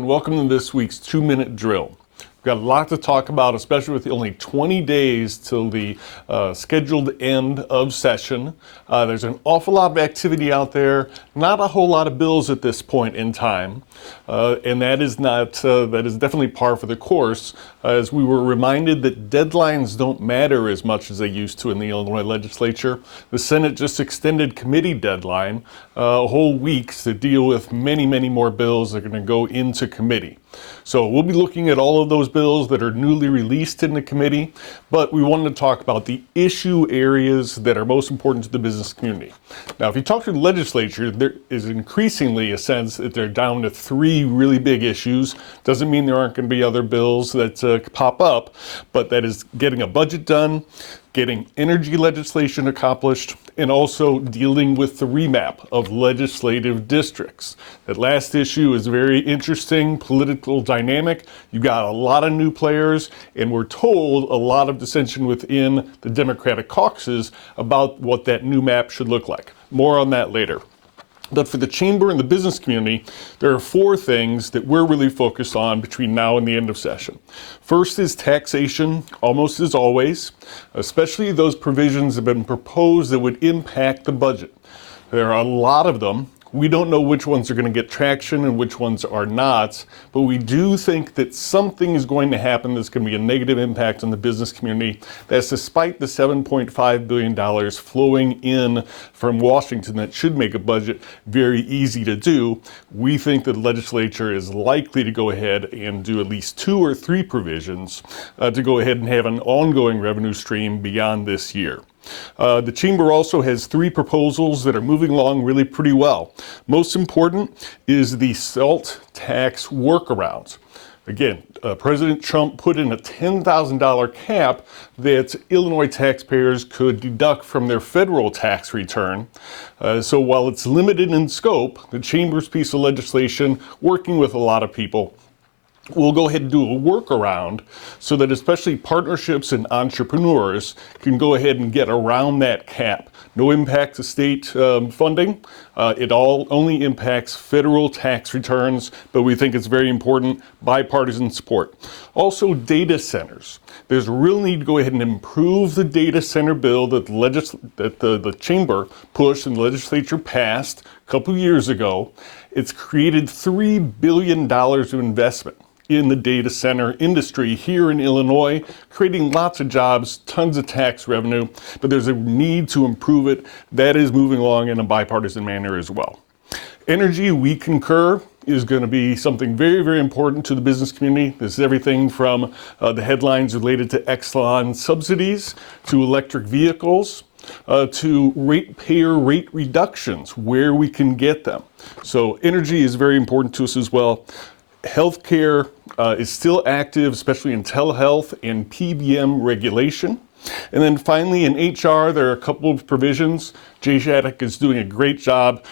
and welcome to this week's 2-minute drill. We've got a lot to talk about, especially with only 20 days till the scheduled end of session. There's an awful lot of activity out there, not a whole lot of bills at this point in time, and that is definitely par for the course, as we were reminded that deadlines don't matter as much as they used to in the Illinois legislature. The Senate just extended committee deadline a whole week to deal with many, many more bills that are going to go into committee. So we'll be looking at all of those bills that are newly released in the committee, but we wanted to talk about the issue areas that are most important to the business community. Now, if you talk to the legislature, there is increasingly a sense that they're down to 3 really big issues. Doesn't mean there aren't going to be other bills that pop up, but that is getting a budget done, getting energy legislation accomplished, and also dealing with the remap of legislative districts. That last issue is very interesting, political dynamic. You've got a lot of new players, and we're told a lot of dissension within the Democratic caucuses about what that new map should look like. More on that later. But for the chamber and the business community, there are 4 things that we're really focused on between now and the end of session. First is taxation, almost as always, especially those provisions that have been proposed that would impact the budget. There are a lot of them. We don't know which ones are going to get traction and which ones are not, but we do think that something is going to happen that's going to be a negative impact on the business community. That's despite the $7.5 billion flowing in from Washington that should make a budget very easy to do. We think that the legislature is likely to go ahead and do at least 2 or 3 provisions to go ahead and have an ongoing revenue stream beyond this year. The chamber also has 3 proposals that are moving along really pretty well. Most important is the Salt Tax Workarounds. Again, President Trump put in a $10,000 cap that Illinois taxpayers could deduct from their federal tax return. So while it's limited in scope, the chamber's piece of legislation, working with a lot of people, we'll go ahead and do a workaround so that especially partnerships and entrepreneurs can go ahead and get around that cap. No impact to state funding. It all only impacts federal tax returns, but we think it's very important bipartisan support. Also, data centers. There's a real need to go ahead and improve the data center bill that the chamber pushed and the legislature passed a couple years ago. It's created $3 billion of investment in the data center industry here in Illinois, creating lots of jobs, tons of tax revenue, but there's a need to improve it. That is moving along in a bipartisan manner as well. Energy, we concur, is going to be something very, very important to the business community. This is everything from the headlines related to Exelon subsidies, to electric vehicles, to ratepayer rate reductions, where we can get them. So energy is very important to us as well. Healthcare is still active, especially in telehealth and PBM regulation. And then finally, in HR, there are a couple of provisions. Jay Shattuck is doing a great job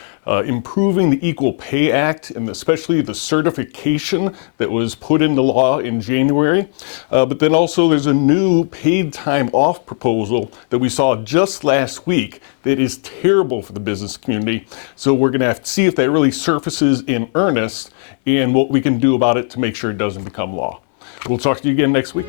improving the Equal Pay Act, and especially the certification that was put into law in January. But then also there's a new paid time off proposal that we saw just last week that is terrible for the business community. So we're going to have to see if that really surfaces in earnest and what we can do about it to make sure it doesn't become law. We'll talk to you again next week.